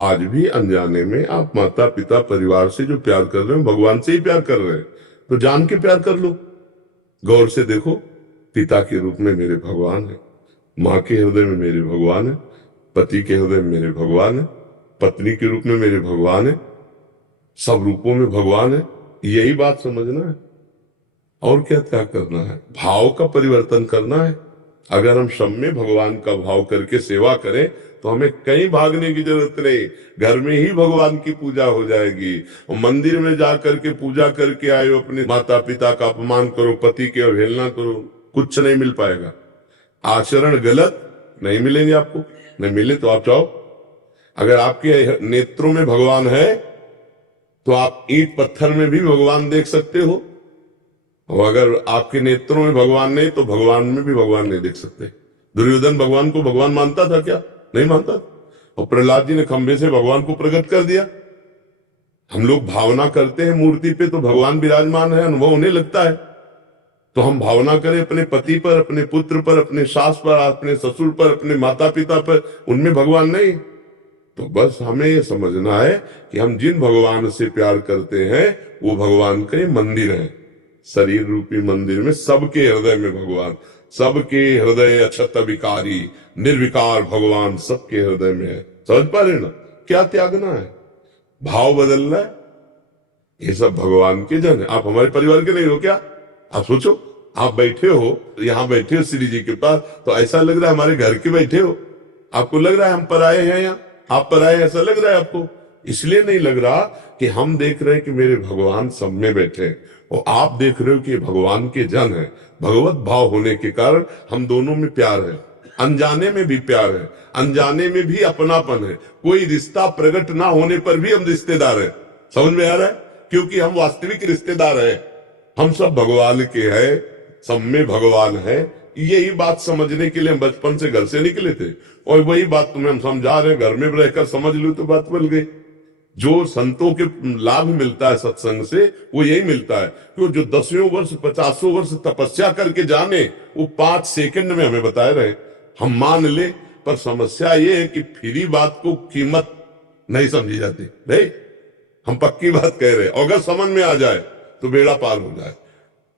आज भी अनजाने में आप माता पिता परिवार से जो प्यार कर रहे हो भगवान से ही प्यार कर रहे हैं, तो जान के प्यार कर लो। गौर से देखो, पिता के रूप में मेरे भगवान है, माँ के हृदय में मेरे भगवान है, पति के हृदय में मेरे भगवान है, पत्नी के रूप में मेरे भगवान है, सब रूपों में भगवान है। यही बात समझना है। और क्या त्याग करना है? भाव का परिवर्तन करना है। अगर हम सब में भगवान का भाव करके सेवा करें तो हमें कहीं भागने की जरूरत नहीं, घर में ही भगवान की पूजा हो जाएगी। और मंदिर में जा करके पूजा करके आए हो, अपने माता पिता का अपमान करो, पति की अवहेलना करो, कुछ नहीं मिल पाएगा। आचरण गलत नहीं मिलेंगे आपको। नहीं मिले तो आप जाओ। अगर आपके नेत्रों में भगवान है तो आप ईंट पत्थर में भी भगवान देख सकते हो, और अगर आपके नेत्रों में भगवान नहीं तो भगवान में भी भगवान नहीं देख सकते। दुर्योधन भगवान को भगवान मानता था क्या? नहीं मानता। और प्रहलाद जी ने खंभे से भगवान को प्रकट कर दिया। हम लोग भावना करते हैं मूर्ति पे तो भगवान विराजमान है, अनुभव होने लगता है। तो हम भावना करें अपने पति पर, अपने पुत्र पर, अपने सास पर, अपने ससुर पर, अपने माता पिता पर, उनमें भगवान नहीं। तो बस हमें ये समझना है कि हम जिन भगवान से प्यार करते हैं वो भगवान का मंदिर है। शरीर रूपी मंदिर में सबके हृदय में भगवान, सबके हृदय अक्षत विकारी निर्विकार भगवान सबके हृदय में है। समझ पा रहे ना? क्या त्यागना है? भाव बदलना है। ये सब भगवान के जन है। आप हमारे परिवार के नहीं हो क्या? आप सोचो, आप बैठे हो, यहाँ बैठे हो श्री जी के पास, तो ऐसा लग रहा है हमारे घर के बैठे हो। आपको लग रहा है हम पराये हैं यहाँ, आप पराये, ऐसा लग रहा है आपको? इसलिए नहीं लग रहा कि हम देख रहे हैं कि मेरे भगवान सब में बैठे हैं, और आप देख रहे हो कि भगवान के जन है। भगवत भाव होने के कारण हम दोनों में प्यार है, अनजाने में भी प्यार है, अनजाने में भी अपनापन है। कोई रिश्ता प्रकट ना होने पर भी हम रिश्तेदार हैं। समझ में आ रहा है? क्योंकि हम वास्तविक रिश्तेदार हैं। हम सब भगवान के हैं, सब में भगवान है। यही बात समझने के लिए हम बचपन से घर से निकले थे, और वही बात तुम्हें हम समझा रहे हैं। घर में रहकर समझ लो तो बात बन गई। जो संतों के लाभ मिलता है सत्संग से, वो यही मिलता है कि जो 10वें वर्ष 50 वर्ष तपस्या करके जाने, वो 5 सेकंड में हमें बताए रहे। हम मान ले, पर समस्या ये है कि फ्री बात को कीमत नहीं समझी जाती। नहीं, हम पक्की बात कह रहे हैं। अगर समझ में आ जाए तो बेड़ा पार हो जाए।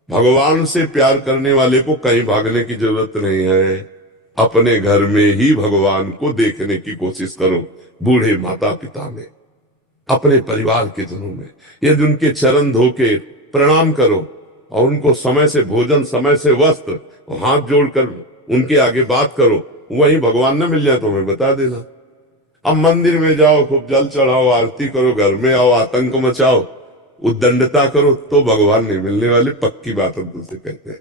भगवान से प्यार करने वाले को कहीं भागने की जरूरत नहीं है। अपने घर में ही भगवान को देखने की कोशिश करो। बूढ़े माता पिता में, अपने परिवार के जनों में, यदि उनके चरण धो के प्रणाम करो और उनको समय से भोजन, समय से वस्त्र, और हाथ जोड़कर उनके आगे बात करो, वही भगवान न मिल जाए तो हमें बता देना। अब मंदिर में जाओ, खूब जल चढ़ाओ, आरती करो, घर में आओ, आतंक मचाओ, उद्दंडता करो, तो भगवान नहीं मिलने वाले। पक्की बात हम तुझसे कहते हैं।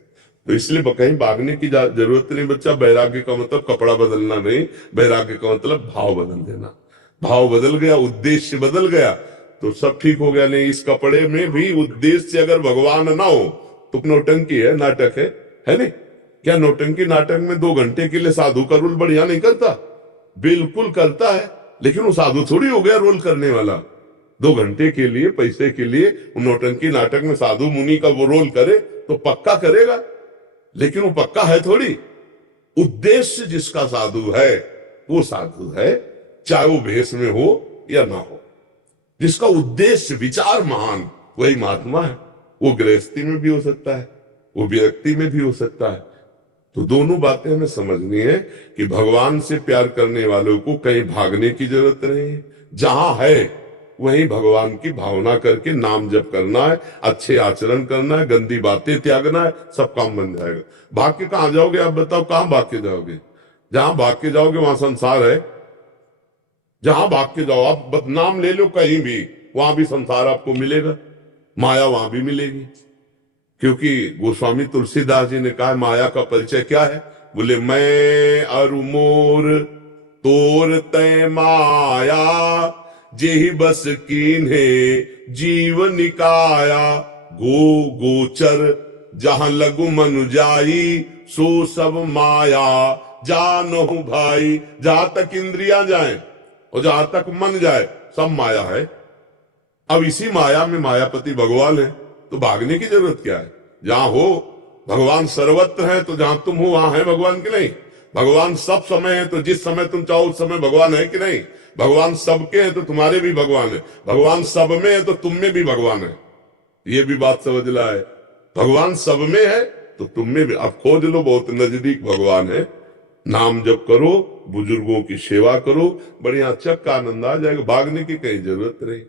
तो इसलिए कहीं भागने की जरूरत नहीं बच्चा। वैराग्य का मतलब कपड़ा बदलना नहीं, वैराग्य का मतलब भाव बदल देना। भाव बदल गया, उद्देश्य बदल गया, तो सब ठीक हो गया। नहीं, इस कपड़े में भी उद्देश्य अगर भगवान ना हो तो नौटंकी है, नाटक है नहीं? क्या नौटंकी नाटक में 2 घंटे के लिए साधु का रोल बढ़िया नहीं करता? बिल्कुल करता है, लेकिन वो साधु थोड़ी हो गया रोल करने वाला। 2 घंटे के लिए, पैसे के लिए नौटंकी नाटक में साधु मुनि का वो रोल करे तो पक्का करेगा, लेकिन वो पक्का है थोड़ी। उद्देश्य जिसका साधु है वो साधु है, चाहे वो भेष में हो या ना हो। जिसका उद्देश्य विचार महान, वही महात्मा है। वो गृहस्थी में भी हो सकता है, वो व्यक्ति में भी हो सकता है। तो दोनों बातें हमें समझनी है कि भगवान से प्यार करने वालों को कहीं भागने की जरूरत नहीं है। जहां है वहीं भगवान की भावना करके नाम जप करना है, अच्छे आचरण करना है, गंदी बातें त्यागना है, सब काम बन जाएगा। भाग के कहां जाओगे? आप बताओ, कहां भाग के जाओगे? जहां भाग के जाओगे वहां संसार है। जहां भाग के जाओ, आप बदनाम ले लो कहीं भी, वहां भी संसार आपको मिलेगा, माया वहां भी मिलेगी। क्योंकि गोस्वामी तुलसीदास जी ने कहा माया का परिचय क्या है? बोले, मैं अरु मोर तोर तय माया, जेहि बस कीन्हे जीव निकाया। गो गोचर जहां लगु मनु जाई, सो सब माया जानहु भाई। जहां तक इंद्रियां जाएं और जहां तक मन जाए, सब माया है। अब इसी माया में मायापति भगवान है, तो भागने की जरूरत क्या है? जहां हो भगवान सर्वत्र है, तो जहां तुम हो वहां है भगवान की नहीं? भगवान सब समय है, तो जिस समय तुम चाहो उस समय भगवान है कि नहीं? भगवान सबके हैं तो तुम्हारे भी भगवान है, भगवान सब में है तो तुम में भी भगवान है। ये भी बात समझ ला है, भगवान सब में है तो तुम में भी। अब खोज लो, बहुत नजदीक भगवान है। नाम जप करो, बुजुर्गों की सेवा करो, बढ़िया चक्का आनंद आ जाएगा, भागने की कहीं जरूरत नहीं।